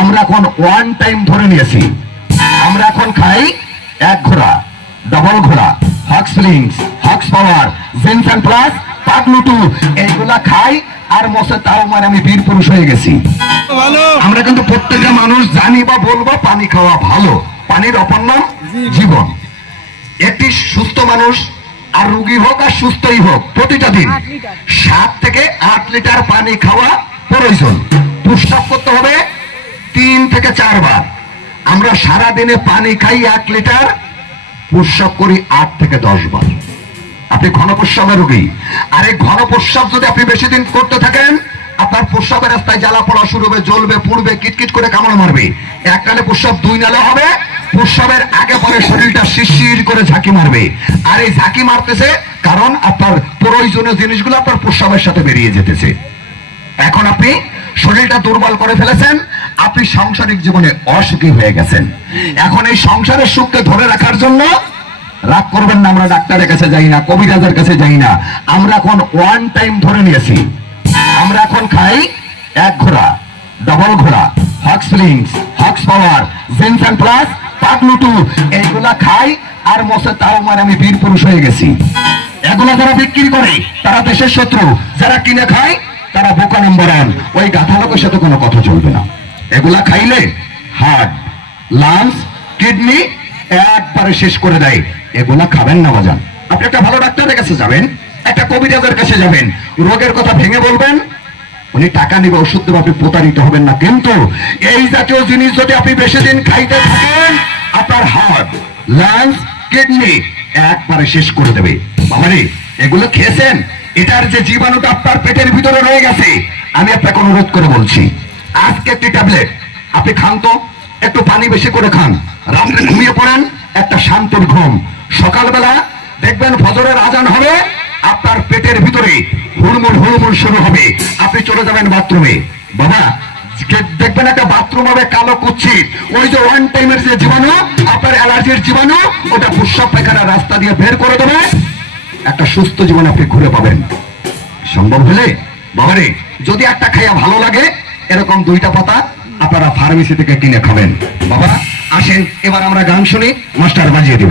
আমরা এখন one time ধরে নিয়েছি। আমরা এখন খাই এক ঘোড়া ডবল ঘোড়া হক্স ফিলিংস হক্স পাওয়ার জিনসান প্লাস পাগলুটু এইগুলা খাই আর মশে তাও মানে আমি বীর পুরুষ হয়ে গেছি। আমরা কিন্তু প্রত্যেকটা মানুষ জানি বা বলব পানি খাওয়া ভালো। পানির অপর নাম জীবন। একটি সুস্থ মানুষ আর রুগী হোক আর সুস্থই হোক প্রতিটা দিন সাত থেকে আট লিটার পানি খাওয়া প্রয়োজন। প্রস্রাব চারবার। আমরা সারা দিনে পানি খাই এক লিটার প্রস্রাব করি আট থেকে দশ বার আপনি ঘন প্রস্রাবের রোগী। আর এই ঘন প্রস্রাব যদি আপনি বেশি দিন করতে থাকেন, আপনার প্রস্রাবের রাস্তায় জ্বালা পড়া শুরু হবে, জ্বলবে, পুড়বে, কিটকিট করে কামড় মারবে। এক নালে প্রস্রাব, দুই নালে হবে। প্রস্রাবের আগে পরে শরীরটা শিরশির করে ঝাঁকি মারবে। আর এই ঝাঁকি মারতেছে কারণ আপনার প্রয়োজনীয় জিনিসগুলো আপনার প্রস্রাবের সাথে বেরিয়ে যেতেছে। এখন আপনি শরীরটা দুর্বল করে ফেলেছেন আপনি সাংসারিক জীবনে অসুখী হয়ে গেছেন। এখন এই সংসারের সুখকে ধরে রাখার জন্য রাগ করবেন না, আমরা ডাক্তারের কাছে যাই না, কবিরাজের কাছে যাই না। আমরা এখন ওয়ান টাইম ধরে নিয়েছি। আমরা এখন খাই এক ঘোড়া ডবল ঘোড়া হক্স ফিলিংস হক্স পাওয়ার জিনসান প্লাস পাগলুটু এইগুলা খাই আর মশে তাও মানে আমি বীর পুরুষ হয়ে গেছি। এগুলা যারা বিক্রি করে, তারা দেশের শত্রু। যারা কিনে খায়, তারা বোকা নম্বর ওই গাথা লোকের সাথে কোনো কথা চলবে না। এগুলা খাইলে হার্ট লাংস কিডনি একবারে শেষ করে দেয়। এগুলা খাবেন না, বাজান। আপনি একটা ভালো ডাক্তারের কাছে যাবেন, একটা কবিরাজের কাছে যাবেন, রোগের কথা ভেঙে বলবেন, উনি টাকা নিবে, ওষুধ দেবে, আপনি প্রতারিত হবেন না। কিন্তু এই জাতীয় জিনিস যদি আপনি বেশি দিন খাইতে থাকেন, আপনার হার্ট লাংস কিডনি একবারে শেষ করে দেবে। বাবারে এগুলো খেয়েছেন? এটার যে জীবাণুটা আপনার পেটের ভিতরে রয়ে গেছে, আমি আপনাকে অনুরোধ করে বলছি। আজকে একটি ট্যাবলেট। আপনি খান তো, একটু পানি বেশি করে খান। রাত্রে ঘুমিয়ে পড়েন, একটা শান্তির ঘুম। সকালবেলা দেখবেন ফজরের আজান হবে, আপনার পেটের ভিতরে হুড়মুড় হুড়মুড় শুরু হবে। আপনি চলে যাবেন বাথরুমে। বাবা দেখবেন একটা বাথরুম হবে কালো কুচ্ছিত। ওই যে ওয়ান টাইমের যে জীবাণু, আপনার অ্যালার্জির জীবাণু, ওটা প্রস্রাব পায়খানা রাস্তা দিয়ে বের করে দেবে। একটা সুস্থ জীবন আপনি ঘুরে পাবেন। সম্ভব হলে, বাবারে, যদি একটা খাইয়া ভালো লাগে এরকম দুইটা পাতা আপনারা ফার্মেসি থেকে কিনে খাবেন। বাবা আসেন, এবার আমরা গান শুনি, মাস্টার বাজিয়ে দিব।